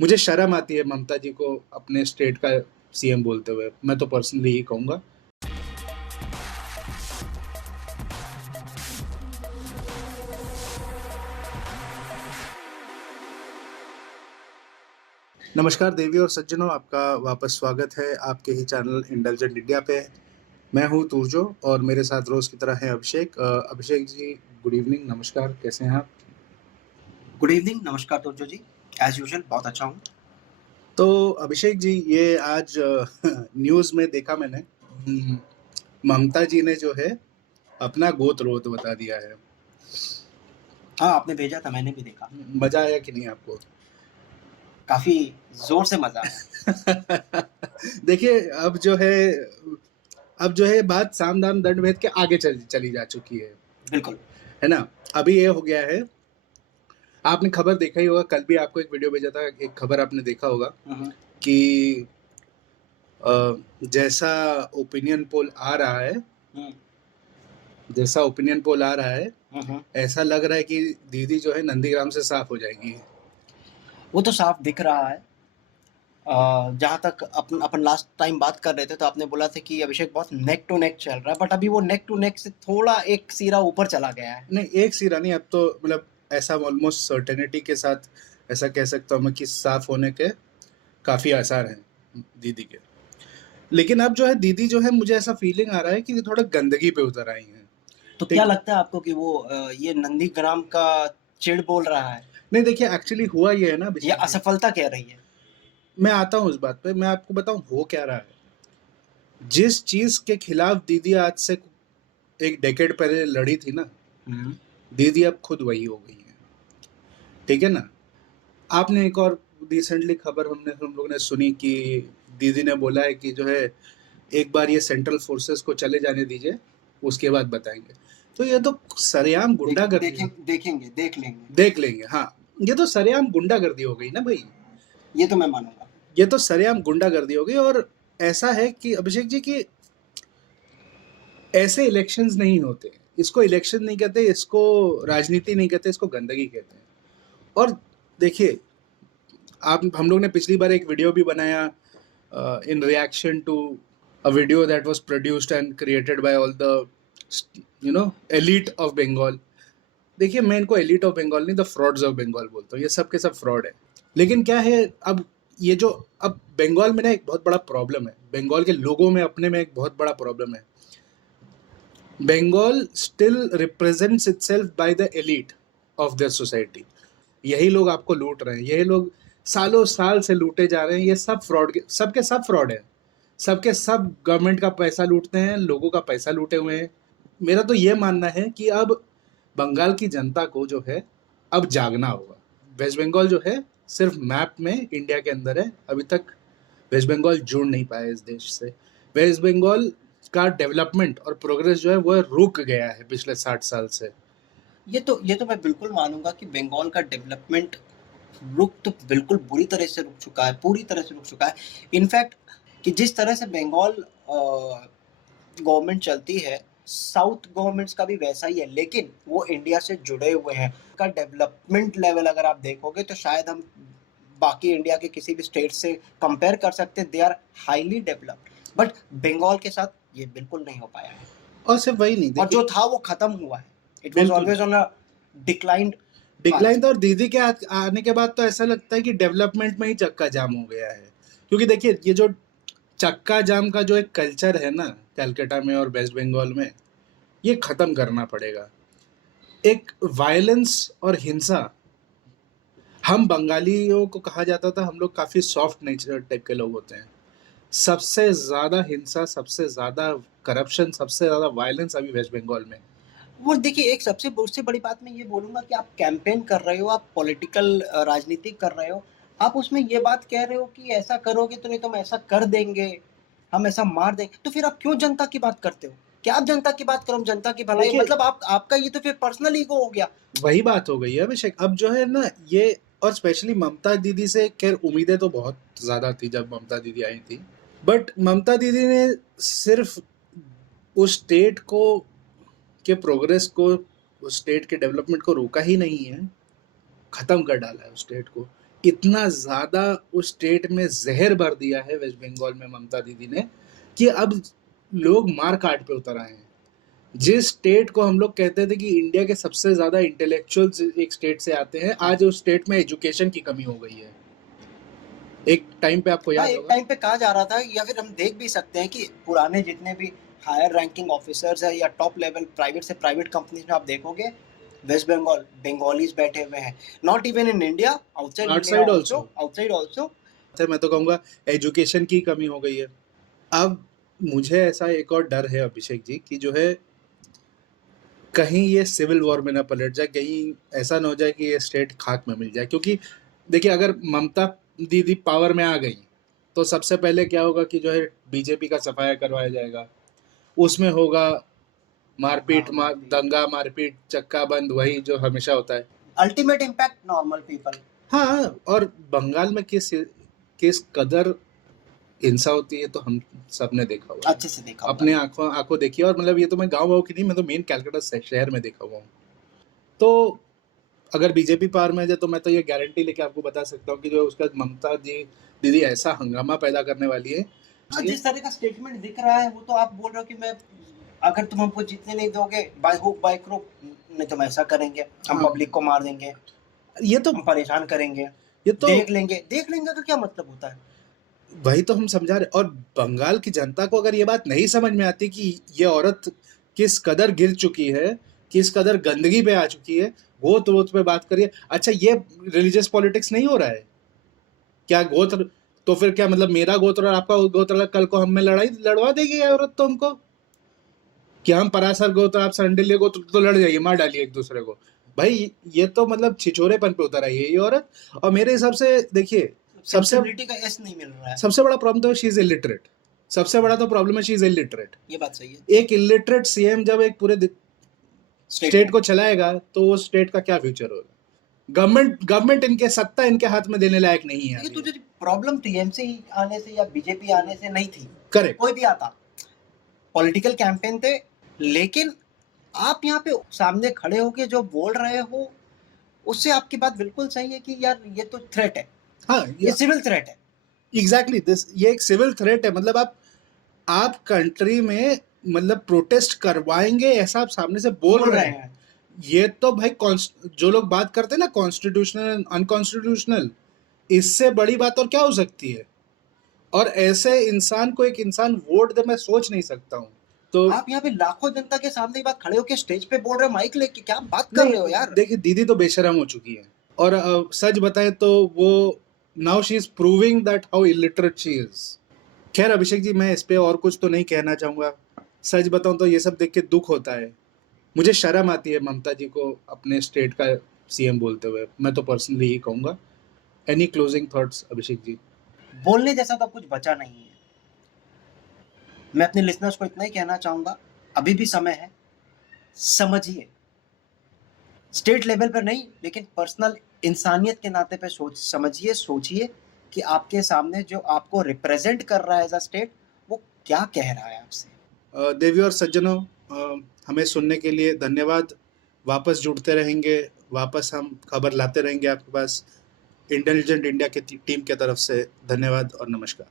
मुझे शर्म आती है ममता जी को अपने स्टेट का सीएम बोलते हुए, मैं तो पर्सनली ही कहूँगा। नमस्कार देवी और सज्जनों, आपका वापस स्वागत है आपके ही चैनल इंटेलिजेंट इंडिया पे। मैं हूँ तुर्जो और मेरे साथ रोज़ की तरह है अभिषेक। अभिषेक जी, गुड इवनिंग, नमस्कार, कैसे हैं आप? गुड इवनिंग, नमस्कार तुर्जो जी। एज़ यूजुअल बहुत अच्छा हूँ। तो अभिषेक जी, ये आज न्यूज़ में देखा मैंने, ममता जी ने जो है अपना गोत्र बता दिया है। हाँ, आपने भेजा था, मैंने भी देखा। मज़ा आया कि नहीं आपको? काफ़ी ज़ोर से मज़ा आया। देखिए, अब जो है बात साम दाम दंड भेद के आगे चली जा चुकी है बिल्कुल। ना? अभी ये हो गया है, आपने खबर देखा ही होगा, कल भी आपको एक वीडियो भेजा था, एक खबर आपने देखा होगा कि जैसा ओपिनियन पोल आ रहा है, ऐसा लग रहा है कि दीदी जो है नंदीग्राम से साफ हो जाएगी। वो तो साफ दिख रहा है। जहाँ तक अपन लास्ट टाइम बात कर रहे थे तो आपने बोला था कि अभिषेक बहुत नेक टू नेक चल रहा है, बट अभी वो नेक टू नेक से थोड़ा एक सिरा ऊपर चला गया है। नहीं, एक सिरा नहीं, अब तो मतलब ऐसा ऑलमोस्ट सर्टेनिटी के साथ ऐसा कह सकता हूँ मैं कि साफ होने के काफ़ी आसार हैं दीदी के। लेकिन अब जो है दीदी जो है, मुझे ऐसा फीलिंग आ रहा है कि थोड़ा गंदगी पे उतर आई हैं। तो क्या लगता है आपको कि वो ये नंदीग्राम का चिढ़ बोल रहा है नहीं, देखिए एक्चुअली हुआ ये है ना या अभिषेक जी, असफलता कह रही है? मैं आता हूँ उस बात पे, मैं आपको बताऊँ हो क्या रहा है। जिस चीज़ के खिलाफ दीदी आज से एक डेकेड पहले लड़ी थी ना, दीदी अब खुद वही हो गई है, ठीक है ना? आपने एक और रिसेंटली खबर हम लोग ने सुनी कि दीदी ने बोला है कि जो है एक बार ये सेंट्रल फोर्सेस को चले जाने दीजिए, उसके बाद बताएंगे। तो ये तो सरेआम गुंडागर्दी है। देख लेंगे, हाँ, ये तो सरेआम गुंडागर्दी हो गई ना भाई। ये तो मैं मानूंगा। ये तो सरेआम गुंडागर्दी हो गई। और ऐसा है कि अभिषेक जी की ऐसे इलेक्शंस नहीं होते, इसको इलेक्शन नहीं कहते, इसको राजनीति नहीं कहते, इसको गंदगी कहते हैं। और देखिए, आप हम लोग ने पिछली बार एक वीडियो भी बनाया in reaction to a video that was produced and created by all the elite of Bengal. देखिए, मैं इनको एलीट ऑफ बंगाल नहीं, द फ्रॉड्स ऑफ बंगाल बोलता हूँ, ये सब के सब फ्रॉड है। लेकिन क्या है, अब ये जो अब बंगाल में ना एक बहुत बड़ा प्रॉब्लम है, बंगाल के लोगों में अपने में एक बहुत बड़ा प्रॉब्लम है। Bengal still represents itself by the elite of their society. यही लोग आपको लूट रहे हैं, यही लोग सालों साल से लूटे जा रहे हैं। ये सब फ्रॉड, सबके सब फ्रॉड है, सबके सब गवर्नमेंट का पैसा लूटते हैं, लोगों का पैसा लूटे हुए हैं। मेरा तो ये मानना है कि अब बंगाल की जनता को जो है अब जागना होगा। वेस्ट बंगाल जो है सिर्फ मैप में इंडिया के अंदर है, अभी तक वेस्ट बंगाल जुड़ नहीं पाया इस देश से। वेस्ट बंगाल का डेवलपमेंट और प्रोग्रेस जो है वो रुक गया है पिछले 60 साल से। ये तो मैं बिल्कुल मानूंगा कि बंगाल का डेवलपमेंट तो बिल्कुल बुरी तरह से रुक चुका है, पूरी तरह से रुक चुका है। इनफैक्ट कि जिस तरह से बंगाल गवर्नमेंट चलती है, साउथ गवर्नमेंट्स का भी वैसा ही है, लेकिन वो इंडिया से जुड़े हुए हैं। का डेवलपमेंट लेवल अगर आप देखोगे तो शायद हम बाकी इंडिया के किसी भी स्टेट से कंपेयर कर सकते हैं। They are highly developed, but Bengal के साथ ये बिल्कुल नहीं हो पाया है। और सिर्फ वही नहीं, और जो था वो खत्म हुआ है। It was always on a declined decline था। और दीदी के आने के बाद तो ऐसा लगता है कि डेवलपमेंट में ही चक्का जाम हो गया है। क्योंकि देखिए, ये जो चक्का जाम का जो एक कल्चर है ना कलकत्ता में और वेस्ट बंगाल में, ये खत्म करना पड़ेगा। एक वायलेंस और हिंसा, हम बंगालियों को कहा जाता था हम लोग काफ़ी सॉफ्ट नेचर टाइप के लोग होते हैं। सबसे ज़्यादा हिंसा, सबसे ज़्यादा करप्शन, सबसे ज़्यादा वायलेंस अभी वेस्ट बंगाल में। वो देखिए, एक सबसे बड़ी बात मैं ये बोलूँगा कि आप कैंपेन कर रहे हो, आप पॉलिटिकल राजनीति कर रहे हो, आप उसमें ये बात कह रहे हो कि ऐसा करोगे तो नहीं तो हम ऐसा कर देंगे, हम ऐसा मार देंगे, तो फिर आप क्यों जनता की बात करते हो? क्या आप जनता की बात करो, हम जनता की भलाई, मतलब आपका ये तो फिर पर्सनल ईगो हो गया। वही बात हो गई है अभिषेक। अब जो है ना ये, और स्पेशली ममता दीदी से खैर उम्मीदें तो बहुत ज़्यादा थी जब ममता दीदी आई थी, बट ममता दीदी ने सिर्फ उस स्टेट को के प्रोग्रेस को, उस स्टेट के डेवलपमेंट को रोका ही नहीं है, ख़त्म कर डाला है उस स्टेट को। इतना ज़्यादा उस स्टेट में ज़हर भर दिया है वेस्ट बंगाल में ममता दीदी ने कि अब लोग मार काट पे उतर आए हैं। जिस स्टेट को हम लोग कहते थे कि इंडिया के सबसे ज़्यादा इंटेलेक्चुअल्स एक स्टेट से आते हैं, आज उस स्टेट में एजुकेशन की कमी हो गई है। एक टाइम पे आपको हाँ, याद एक होगा, टाइम पे कहा जा रहा था, या फिर हम देख भी सकते हैं कि पुराने जितने भी हायर रैंकिंग ऑफिसर्स है या टॉप लेवल प्राइवेट से प्राइवेट कंपनीज में आप देखोगे, वेस्ट बंगाल बंगालीज बैठे हुए हैं। Not even in India, outside India outside also, also. Outside also. मैं तो कहूँगा एजुकेशन की कमी हो गई है। अब मुझे ऐसा एक और डर है अभिषेक जी कि जो है कहीं ये सिविल वॉर में ना पलट जाए, कहीं ऐसा ना हो जाए कि ये स्टेट खाक में मिल जाए। क्योंकि देखिए, अगर ममता दीदी पावर में आ गई तो सबसे पहले क्या होगा कि जो है बीजेपी का सफाया करवाया जाएगा, उसमें होगा मारपीट, दंगा मारपीट, चक्का बंद, वही जो हमेशा होता है। Ultimate impact normal people. हाँ, और बंगाल में किस कदर हिंसा होती है तो हम सब ने देखा हुआ है, अच्छे से देखा अपने आंखों देखी है। और मतलब ये तो मैं गाँव की नहीं, मैं तो मेन कैलकाटा शहर में देखा हुआ हूँ। तो अगर बीजेपी पावर में जाए तो मैं तो ये गारंटी लेके आपको बता सकता हूँ कि जो उसका ममता जी दीदी ऐसा हंगामा पैदा करने वाली है। हाँ, जिस तरह का स्टेटमेंट दिख रहा है वो तो आप बोल रहे हो कि मैं, अगर तुम हमको जीतने नहीं दोगे बाय हुक बाय क्रुक, नहीं तो हम ऐसा करेंगे, हम हाँ। पब्लिक को मार देंगे, ये तो हम परेशान करेंगे, ये तो देख लेंगे का क्या मतलब होता है? वही तो हम समझा रहे। और बंगाल की जनता को अगर ये बात नहीं समझ में आती कि ये औरत किस कदर गिर चुकी है, किस कदर गंदगी पे आ चुकी है, गोत्र वोत्र पे बात करिए। अच्छा, ये रिलीजियस पॉलिटिक्स नहीं हो रहा है क्या? गोत्र तो फिर क्या मतलब, मेरा गोत्र और आपका गोत्र अलग, कल को हम में लड़ाई लड़वा देगी ये औरत तो हमको, कि हम पराशर गोत्र आप संडिल्य गोत्र, तो लड़ जाइए, मार डालिए एक दूसरे को। भाई ये तो मतलब छिछोरेपन पे उतर आई है ये औरत। और मेरे हिसाब से देखिए, सबसे सेंसिबिलिटी का एस नहीं मिल रहा है। सबसे बड़ा प्रॉब्लम तो शी इज इलिटरेट। सबसे बड़ा तो प्रॉब्लम है शी इज इलिटरेट। ये बात सही है। एक इलिटरेट सीएम जब एक पूरे स्टेट को चलाएगा तो वो स्टेट का क्या फ्यूचर होगा? गवर्नमेंट इनके सत्ता इनके हाथ में देने लायक नहीं है। तो जो प्रॉब्लम टीएमसी आने से या बीजेपी आने से नहीं थी, करेक्ट, कोई भी आता, पॉलिटिकल कैंपेन थे, लेकिन आप यहाँ पे सामने खड़े होके जो बोल रहे हो उससे आपकी बात बिल्कुल सही है कि यार ये तो थ्रेट है। हाँ, ये सिविल थ्रेट है। एग्जैक्टली दिस, ये एक सिविल थ्रेट है। मतलब आप कंट्री में मतलब प्रोटेस्ट करवाएंगे ऐसा आप सामने से बोल रहे हैं। ये तो भाई जो लोग बात करते हैं ना कॉन्स्टिट्यूशनल अनकॉन्स्टिट्यूशनल, इससे बड़ी बात और क्या हो सकती है? और ऐसे इंसान को एक इंसान वोट दे, मैं सोच नहीं सकता हूँ। तो आप यहाँ पे लाखों जनता के सामने बात खड़े होके स्टेज पे बोल रहे हो, माइक लेके, क्या बात कर रहे हो यार? देखिए, दीदी तो बेशरम हो चुकी है। और सच बताएं तो वो now she is proving that how illiterate she is. खैर अभिषेक जी, मैं इस पे और कुछ तो नहीं कहना चाहूँगा। सच बताऊँ तो ये सब देख के दुख होता है। मुझे शर्म आती है ममता जी को अपने स्टेट का सीएम बोलते हुए, मैं तो पर्सनली ही कहूँगा। Any closing thoughts Abhishek ji? बोलने जैसा तो कुछ बचा नहीं है। मैं अपने लिसनर्स को इतना ही कहना चाहूँगा, अभी भी समय है, समझिए। स्टेट लेवल पर नहीं, लेकिन पर्सनल इंसानियत के नाते पे समझिए, सोचिए कि आपके सामने जो आपको रिप्रेजेंट कर रहा है एज अ स्टेट, वो क्या कह रहा है आपसे। देवियों और सज्जनों, हमें सुनने के लिए धन्यवाद। वापस जुड़ते रहेंगे, वापस हम खबर लाते रहेंगे आपके पास। इंटेलिजेंट इंडिया की टीम की तरफ से धन्यवाद और नमस्कार।